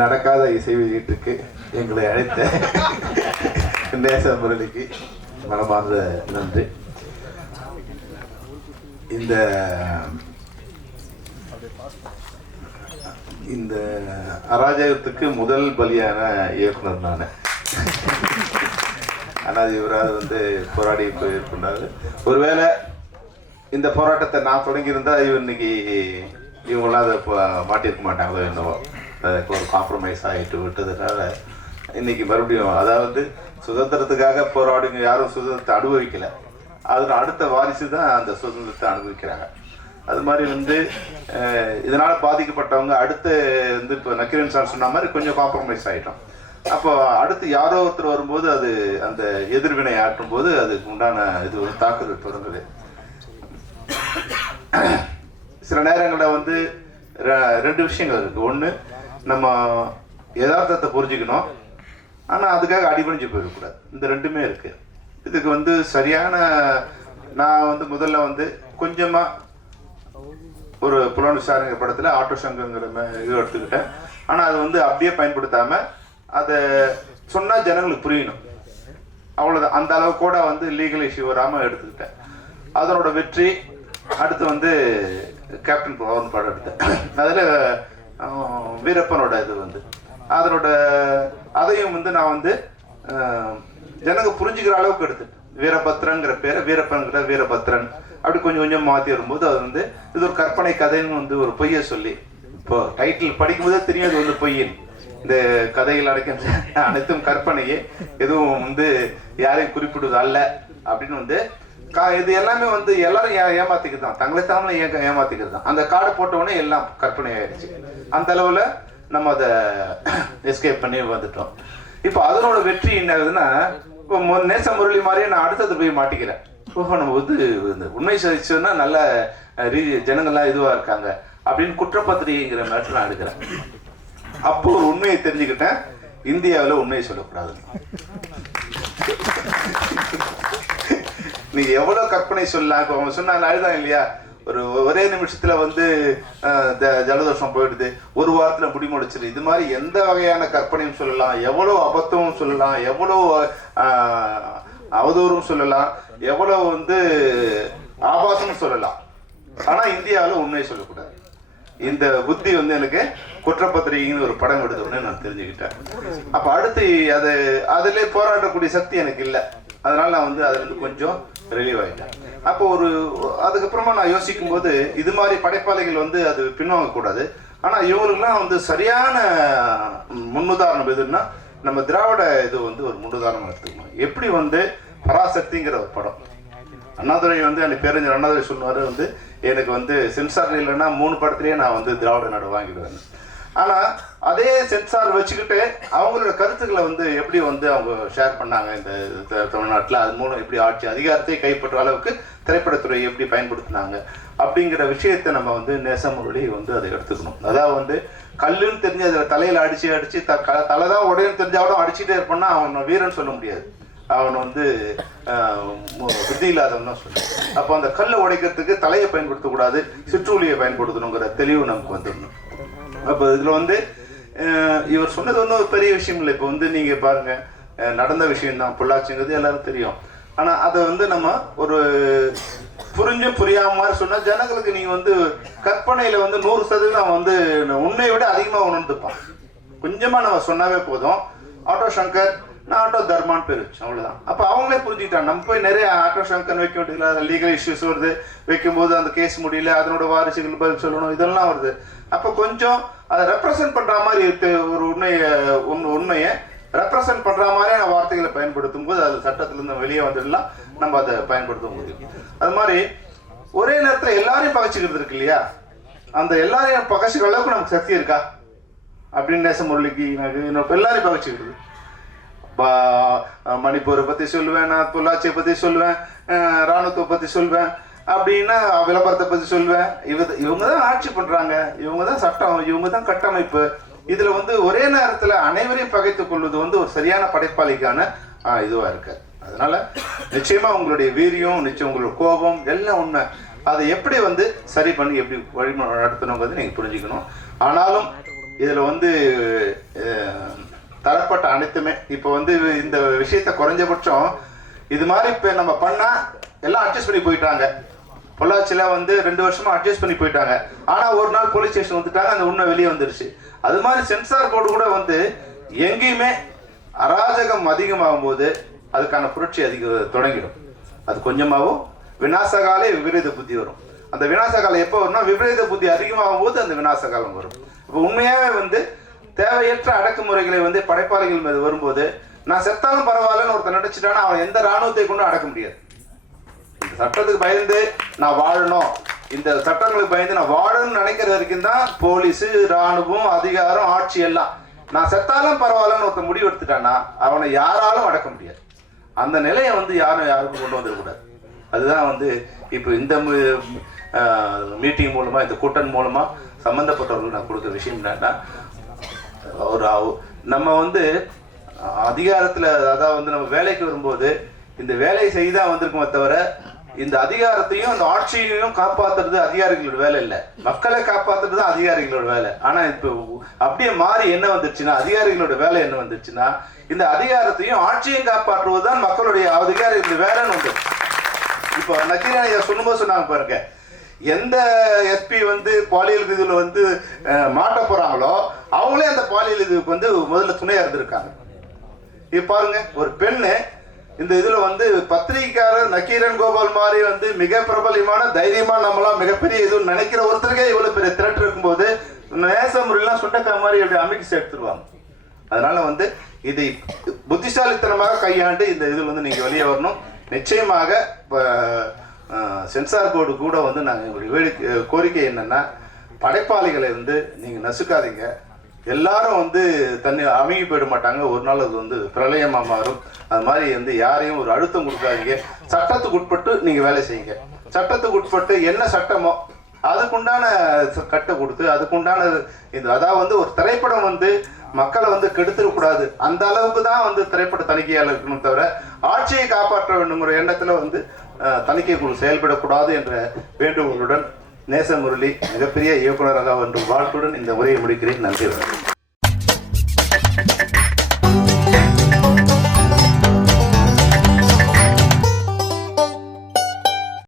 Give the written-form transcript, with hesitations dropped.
நடக்காத இசை வெளியீட்டுக்கு எங்களை அழைத்த நேச முரளிக்கு மனமார்ந்த நன்றி. இந்த அராஜகத்துக்கு முதல் பலியான இயக்குனர் நான். ஆனால் இவராது போராடி போயிருக்கின்றாரு. ஒருவேளை இந்த போராட்டத்தை நான் தொடங்கியிருந்தா இன்னைக்கு இவங்களாம் அதை மாட்டியிருக்க மாட்டாங்களோ என்னவோ. அதுக்கு ஒரு காம்ப்ரமைஸ் ஆகிட்டு விட்டதுனால இன்னைக்கு மறுபடியும், அதாவது சுதந்திரத்துக்காக போராடுங்க, யாரும் சுதந்திரத்தை அனுபவிக்கலை, அதில் அடுத்த வாரிசு தான் அந்த சுதந்திரத்தை அனுபவிக்கிறாங்க. அது மாதிரி இதனால் பாதிக்கப்பட்டவங்க அடுத்து இப்போ நக்கீரன் சார் சொன்ன மாதிரி கொஞ்சம் காம்ப்ரமைஸ் ஆகிட்டோம். அப்போ அடுத்து யாரோ ஒருத்தர் வரும்போது அது அந்த எதிர்வினை ஆற்றும் போது அதுக்கு உண்டான இது ஒரு தாக்குதல் தொடங்குது. சில நேரங்களில் ரெண்டு விஷயங்கள் இருக்குது. ஒன்று, நம்ம யதார்த்தத்தை புரிஞ்சுக்கணும், ஆனால் அதுக்காக அடிபணிஞ்சு போயிடக்கூடாது. இந்த ரெண்டுமே இருக்குது. இதுக்கு சரியான, நான் முதல்ல கொஞ்சமாக ஒரு புலன் விசாரணைங்கிற படத்தில் ஆட்டோ சங்கங்கிற இது எடுத்துக்கிட்டேன். ஆனால் அது அப்படியே பயன்படுத்தாமல் அதை சொன்னால் ஜனங்களுக்கு புரியணும், அவ்வளோதான். அந்த அளவு கூட லீகல் இஷ்யூ வராமல் எடுத்துக்கிட்டேன். அதனோட வெற்றி. அடுத்து கேப்டன் பவன் படம் எடுத்தேன். அதில் வீரப்பனோட இது அதனோட அதையும் நான் ஜனங்க புரிஞ்சுக்கிற அளவுக்கு எடுத்துட்டேன். வீரபத்ரங்கிற பேரை வீரப்பன்கிற வீரபத்ரன் அப்படி கொஞ்சம் கொஞ்சம் மாற்றி வரும்போது அது இது ஒரு கற்பனை கதைன்னு ஒரு பொய்யை சொல்லி, இப்போ டைட்டில் படிக்கும்போதே தெரியும் அது பொய்யின். இந்த கதைகள் அடைக்கின்ற அனைத்தும் கற்பனையே, எதுவும் யாரையும் குறிப்பிடுவது அல்ல அப்படின்னு இது எல்லாமே எல்லாரும் ஏமாத்திக்கிறது தான், தங்களை தாமலை ஏமாத்திக்கிறது தான். அந்த கார்டு போட்டவுடனே எல்லாம் கற்பனை ஆயிடுச்சு. அந்த அளவில் நம்ம அதை எஸ்கேப் பண்ணி வந்துட்டோம். இப்போ அதனோட வெற்றி என்ன ஆகுதுன்னா, இப்போ நேச முரளி மாதிரியே நான் அடுத்தது போய் மாட்டிக்கிறேன். நம்ம இந்த உண்மை சதிச்சோன்னா நல்ல ஜனங்கள்லாம் இதுவாக இருக்காங்க அப்படின்னு குற்றப்பத்திரிகைங்கிற மேட்டர் நான் எடுக்கிறேன். அப்போ ஒரு உண்மையை தெரிஞ்சுக்கிட்டேன், இந்தியாவில் உண்மையை சொல்லக்கூடாது. நீங்க எவ்வளவு கற்பனை சொல்லலாம். இப்போ அவங்க சொன்னாங்க அழுதான் இல்லையா, ஒரே நிமிஷத்துல ஜலதோஷம் போயிடுது, ஒரு வாரத்துல முடி முடிச்சிரு. இது மாதிரி எந்த வகையான கற்பனையும் சொல்லலாம், எவ்வளவு அபத்தமும் சொல்லலாம், எவ்வளவு அவதூறும் சொல்லலாம், எவ்வளவு ஆபாசமும் சொல்லலாம். ஆனா இந்தியாவில் உண்மையை சொல்லக்கூடாது. இந்த புத்தி எனக்கு குற்றப்பத்திரிகைன்னு ஒரு படம் எடுத்தோடனே நான் தெரிஞ்சுக்கிட்டேன். அப்ப அடுத்து அதிலே போராடக்கூடிய சக்தி எனக்கு இல்லை. அதனால நான் அதுல கொஞ்சம் ரிலீவ் ஆயிட்டேன். அப்போ அதுக்கப்புறமா நான் யோசிக்கும் போது இது மாதிரி படைப்பாளிகள் அது பின்வாங்க கூடாது. ஆனா இவங்களுக்குலாம் சரியான முன்னுதாரணம் எதுன்னா நம்ம திராவிட இது ஒரு முன்னுதாரணம் எடுத்துக்கணும். எப்படி பராசக்திங்கிற ஒரு படம், அண்ணாதுரை அந்த பேரறிஞர் அண்ணாதுரை சொன்னாரு, எனக்கு சென்சார் இல்லைன்னா 3 படத்திலேயே நான் திராவிட நாடு வாங்கிடுவேன். ஆனா அதே சென்சார் வச்சுக்கிட்டு அவங்களோட கருத்துக்களை எப்படி அவங்க ஷேர் பண்ணாங்க இந்த தமிழ்நாட்டில், அது மூலம் எப்படி ஆட்சி அதிகாரத்தை கைப்பற்ற அளவுக்கு திரைப்படத்துறையை எப்படி பயன்படுத்தினாங்க அப்படிங்கிற விஷயத்தை நம்ம நேசமுரளி அதை எடுத்துக்கணும். அதாவது கல்லுன்னு தெரிஞ்சு அதில் தலையில அடிச்சு தலைதான் உடையன்னு தெரிஞ்சாலும் அடிச்சுட்டே இருப்பான்னா அவன் வீரன் சொல்ல முடியாது, அவன் புத்தி இல்லாதவன் தான் சொல்லுவான். அப்போ அந்த கல்லை உடைக்கிறதுக்கு தலையை பயன்படுத்தக்கூடாது, சிற்றூலியை பயன்படுத்தணுங்கிற தெளிவு நமக்கு வந்துடணும். அப்போ இதில் இவர் சொன்னது ஒரு பெரிய விஷயம் இல்லை. இப்போ நீங்க பாருங்க, நடந்த விஷயம் தான் பொள்ளாச்சிங்கிறது எல்லாரும் தெரியும். ஆனா அதை நம்ம ஒரு புரிஞ்சும் புரியாம மாதிரி சொன்னா ஜனங்களுக்கு நீங்க கற்பனையில 100% உன்னை விட அதிகமா உணர்ந்துப்பான். கொஞ்சமா நம்ம சொன்னாவே போதும், ஆட்டோ சங்கர் நான் ஆட்டோ தர்மான்னு பேர் வச்சோம், அவ்வளவுதான். அப்ப அவங்களே புரிஞ்சுக்கிட்டாங்க. நம்ம போய் நிறைய ஆட்டோ சங்கர் வைக்க வேண்டியது, லீகல் இஷ்யூஸ் வருது, வைக்கும்போது அந்த கேஸ் முடியல, அதனோட வாரிசுகள் பதில் சொல்லணும், இதெல்லாம் வருது. அப்ப கொஞ்சம் அதை ரெப்ரசன்ட் பண்ற மாதிரி இருக்கு. ஒரு உண்மையை ரெப்ரசன்ட் பண்ற மாதிரியான வார்த்தைகளை பயன்படுத்தும் போது அது சட்டத்திலிருந்து வெளியே வந்துடலாம், நம்ம அதை பயன்படுத்த முடியும். அது மாதிரி ஒரே நேரத்தில் எல்லாரையும் பகைச்சிக்கிறது இருக்கு இல்லையா, அந்த எல்லாரையும் பகைச்சிக்கிற அளவுக்கு நமக்கு சக்தி இருக்கா அப்படின்னு நேசமுரளிக்கு எல்லாரையும் பகைச்சிக்கிறது. மணிப்பூரை பத்தி சொல்லுவேன், நான் பொள்ளாச்சியை பத்தி சொல்லுவேன், ராணுவத்தை பத்தி சொல்லுவேன், அப்படின்னா விளம்பரத்தை பத்தி சொல்லுவேன். இவங்க தான் ஆட்சி பண்றாங்க, இவங்க தான் சட்டம், இவங்க தான் கட்டமைப்பு. இதுல ஒரே நேரத்துல அனைவரையும் பகைத்துக் கொள்வது ஒரு சரியான படைப்பாளிக்கான இதுவா இருக்கு. அதனால நிச்சயமா உங்களுடைய வீரியம், நிச்சயம் உங்களோட கோபம் எல்லாம் உண்மை. அதை எப்படி சரி பண்ணி எப்படி வழி நடத்தணுங்கிறது நீங்க புரிஞ்சுக்கணும். ஆனாலும் இதில் வந்து தரப்பட்ட அனைத்துமே இப்போ வந்து இந்த விஷயத்தை குறைஞ்சபட்சம் இது மாதிரி இப்போ நம்ம பண்ணால் எல்லாம் அட்ஜஸ்ட் பண்ணி போயிட்டாங்க. பொள்ளாச்சியில் வந்து 2 வருஷமா அட்ஜஸ்ட் பண்ணி போயிட்டாங்க. ஆனால் ஒரு நாள் போலீஸ் ஸ்டேஷன் வந்துட்டாங்க, அந்த உண்மை வெளியே வந்துருச்சு. அது மாதிரி சென்சார் போர்டு கூட வந்து எங்கேயுமே அராஜகம் அதிகமாகும் போது அதுக்கான புரட்சி தொடங்கிடும். அது கொஞ்சமாகவும் விநாசகாலே விபரீத புத்தி வரும். அந்த விநாசகாலம் எப்போ வரும்னா விபரீத புத்தி அதிகமாகும் போது அந்த விநாசகாலம் வரும். இப்போ உண்மையாகவே வந்து தேவையற்ற அடக்குமுறைகளை வந்து படைப்பாளிகள் மீது வரும்போது நான் செத்தாலும் பரவாயில்லன்னு ஒருத்தர் நினைச்சிட்டானா அவன் எந்த இராணுவத்தை கொண்டும் அடக்க முடியாது. இந்த சட்டத்துக்கு பயந்து நான் வாழணும், இந்த சட்டங்களுக்கு பயந்து நான் வாழணும்னு நினைக்கிற வரைக்கும் தான் போலீஸு, இராணுவம், அதிகாரம், ஆட்சி எல்லாம். நான் செத்தாலும் பரவாயில்லன்னு ஒருத்தர் முடிவு எடுத்துட்டானா அவனை யாராலும் அடக்க முடியாது. அந்த நிலையை வந்து யாருக்கும் கொண்டு வந்துடக்கூடாது. அதுதான் வந்து இப்போ இந்த மீட்டிங் மூலமாக, இந்த கூட்டம் மூலமாக சம்மந்தப்பட்டவர்கள் நான் கொடுக்குற விஷயம் என்னன்னா, நம்ம வந்து அதிகாரத்தில் அதாவது வந்து நம்ம வேலைக்கு வரும்போது இந்த வேலையை செய்தான் வந்திருக்குமே தவிர இந்த அதிகாரத்தையும் அந்த ஆட்சியையும் காப்பாற்றுறது அதிகாரிகளோட வேலை இல்லை, மக்களை காப்பாற்றுறது தான் அதிகாரிகளோட வேலை. ஆனால் இப்போ அப்படியே மாறி என்ன வந்துருச்சுன்னா அதிகாரிகளோட வேலை என்ன வந்துருச்சுன்னா இந்த அதிகாரத்தையும் ஆட்சியையும் காப்பாற்றுவது தான் மக்களுடைய அதிகாரிகளோட வேலைன்னு வந்து. இப்போ நக்கீரன் சொல்லும்போது சொன்னாங்க பாருங்க, எந்த எஸ்பி வந்து பாலியல் இதில் வந்து மாட்ட போறாங்களோ அவங்களே அந்த பாலியல் இதுக்கு வந்து முதல்ல துணையா இருந்திருக்காங்க. இப்போ பாருங்க, ஒரு பெண்ணு இந்த இதுல வந்து பத்திரிகைக்காரர் நக்கீரன் கோபால் மாதிரி வந்து மிக பிரபலமான தைரியமா நம்மளாம் மிகப்பெரிய இது நினைக்கிற ஒருத்தருக்கே இவ்வளவு பெரிய திரட்டு இருக்கும்போது நேச முறையெல்லாம் சுண்டக்கா மாதிரி அப்படி அமைச்சு எடுத்துருவாங்க. அதனால வந்து இதை புத்திசாலித்தனமாக கையாண்டு இந்த இதில் வந்து நீங்க வெளியே வரணும். நிச்சயமாக சென்சார் போர்டு கூட வந்து நாங்கள் கோரிக்கை என்னன்னா, படைப்பாளிகளை வந்து நீங்க நசுக்காதீங்க. எல்லாரும் வந்து தண்ணி அமைங்கி போயிட மாட்டாங்க, ஒரு நாள் அது வந்து பிரளயமா மாறும். அது மாதிரி வந்து யாரையும் ஒரு அழுத்தம் கொடுக்காதீங்க. சட்டத்துக்கு உட்பட்டு நீங்க வேலை செய்யுங்க. சட்டத்துக்கு உட்பட்டு என்ன சட்டமோ அதுக்குண்டான கட்டை கொடுத்து அதுக்குண்டான இது, அதாவது வந்து ஒரு திரைப்படம் வந்து மக்களை வந்து கெடுத்துடக்கூடாது, அந்த அளவுக்கு தான் வந்து திரைப்பட தணிக்கையாளர் இருக்கணும் தவிர ஆட்சியை காப்பாற்ற வேண்டுங்கிற எண்ணத்துல வந்து தணிக்கை குழு செயல்படக்கூடாது என்ற வேண்டுகோளுடன் நேச முரளி மிகப்பெரிய இயக்குநராக வேண்டும் வாழ்த்துடன் இந்த உரையை முடிக்கிறேன். நன்றி.